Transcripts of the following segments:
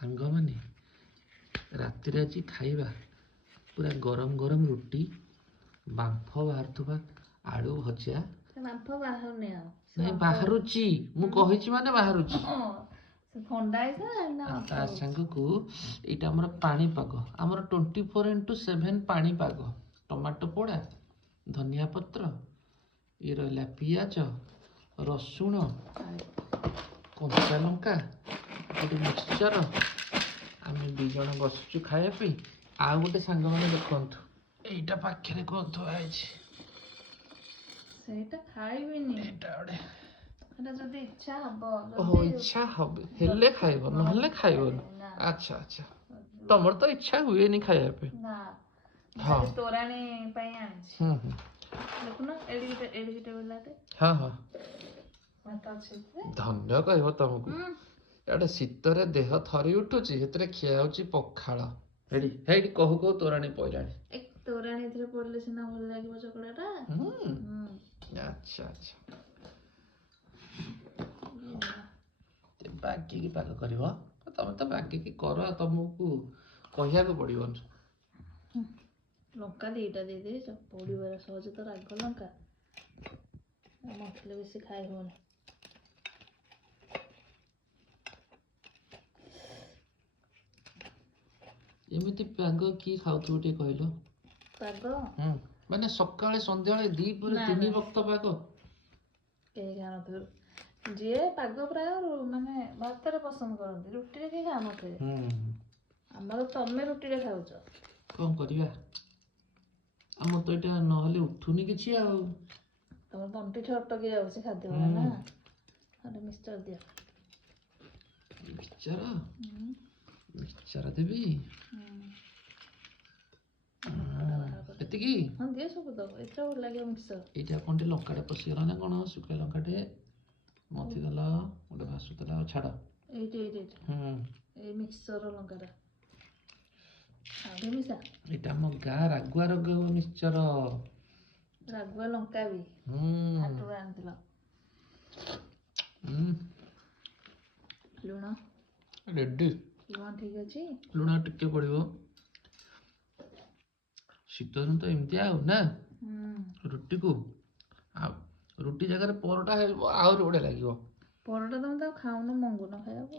सांग माने राति आज खाइबा पूरा गरम गरम रुटी बांफ बाहर आलू भजा बांफ बाहर नहीं बाहरुची मु कहिची माने बाहरुची ठंडा है ता संग को एटा हमर पानी पाग हमर 24x7 पानी पाग टमाटो पोड़ा धनिया पत्र ये रहला पियाज रसुण कंचा लंका गोटे मिक्सचर आम दी जन बसचु खाया पे आ गोटे सांग मैंने देखु एटा पाखे कौन थुआ ସେଇଟା ଖାଇବିନି ଏଟା ଗୋଟେ এটা যদি ইচ্ছা হব ଓହୋ ଇଚ୍ଛା ହବ ହେଲେ ଖାଇବ ନହେଲେ ଖାଇବନି ଆଚ୍ଛା ଆଚ୍ଛା ତମର ତ ଇଚ୍ଛା ହୁଏନି ଖାଇବା ପାଇଁ ନା ହଁ ତୋରାଣୀ ପାଇଁ ଆଣିଛି ଦେଖୁନ ଏଡିକିଟେ ବେଲାଟେ ହଁ ହଁ ଭାତ ଅଛି ଧନ୍ୟ କହିବ ତମକୁ ଏଆଡେ ଶୀତରେ ଦେହ ଥରି ଉଠୁଛି ସେଥିରେ ଖିଆ ହଉଛି ପଖାଳ ହେଇଟି ହେଇଟି କହୁ କହୁ ତୋରାଣୀ ପଇଲାଣି ଏ ତୋରାଣୀ ଏଥିରେ ପଡିଲେ ସିନା ଭଲ ଲାଗିବ ଚକଡାଟା ଆଚ୍ଛା ଆଚ୍ଛା ବାଗିକି ପାଗ କରିବ ତମେ ତ ବାଗିକି କର ତମକୁ କହିବାକୁ ପଡିବନି ଲଙ୍କା ଦିଟା ଦେଇଦେଇଛ ପୋଡ଼ିବାର ସହଜ ତ ରାଗ ଲଙ୍କା ମସଲା ବେଶୀ ଖାଇ ହବନି ଏମିତି ପାଗ କିଏ ଖାଉଥିବ ଟିକେ କହିଲ ପାଗ ମାନେ ସକାଳେ ସନ୍ଧ୍ୟାବେଳେ ଦି ପରେ ତିନି ବକ୍ତ ପାଗ କେହି ଖାଉନଥିବେ ଯିଏ ପାଗ ପ୍ରାୟ ମାନେ ଭାତରେ ପସନ୍ଦ କରନ୍ତି ରୁଟିରେ କେହି ଖାଉନଥିବେ ଆମର ତମେ ରୁଟିରେ ଖାଉଛ କଣ କରିବା ଆମର ତ ଏଇଟା ନହେଲେ ଉଠୁନି କିଛି ଆଉ ତମର ତଣ୍ଟି ଅଟକି ଯାଉଛି ଖାଦ୍ୟ ଗୁଡ଼ା ନା ଗୋଟେ ମିକ୍ସଚର ଦିଅ ମିକ୍ସଚର ଦେବି ଏତିକି ହଁ ଦିଅ ସବୁ ଦବ ଏଥିରେ ଭଲ ଲାଗିବ ମିକ୍ସଚର ଏଇଟା କଣ ଟିକେ ଲଙ୍କାଟେ ପଶିଗଲା ନା କଣ ଶୁଖିଲା ଲଙ୍କାଟେ ମଥି ଦେଲ ଗୋଟେ ଭାସୁଥିଲା ଆଉ ଛାଡ଼ ଏଇଠି ଏଇ ମିକ୍ସଚର ଲଙ୍କାଟା ମିଶା ଏଇଟା ଆମ ଗାଁ ରାଗୁଆ ରଗ ମିକ୍ସଚର ରାଗୁଆ ଲଙ୍କା ବି ହାଟରୁ ଆଣିଥିଲ ଲୁଣ ରେଡି ଲୁଣ ଠିକ ଅଛି ଲୁଣ ଟିକେ ପଡିବ ଶୀତ ଦିନ ତ ଏମିତି ଆଉ ନା ରୁଟିକୁ ଆଉ ରୁଟି ଜାଗାରେ ପରଟା ହେଇଯିବ ଆହୁରି ବଢିଆ ଲାଗିବ ପରଟା ତମେ ତ ଖାଉନ ମଙ୍ଗୁନ ଖାଇବାକୁ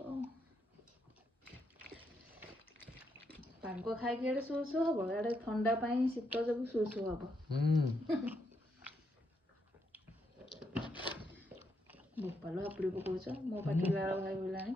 ପାଗ ଖାଇକି ଇଆଡେ ଶୁ ହବ ଇଆଡେ ଥଣ୍ଡା ପାଇଁ ଶୀତ ଯୋଗୁ ଶୁ ହବ ଭୋପାଲ ହାପୁଡି ପକଉଛ ମୋ ପାଟି ଲାଳ ଭାଇ ବୋଲାଣି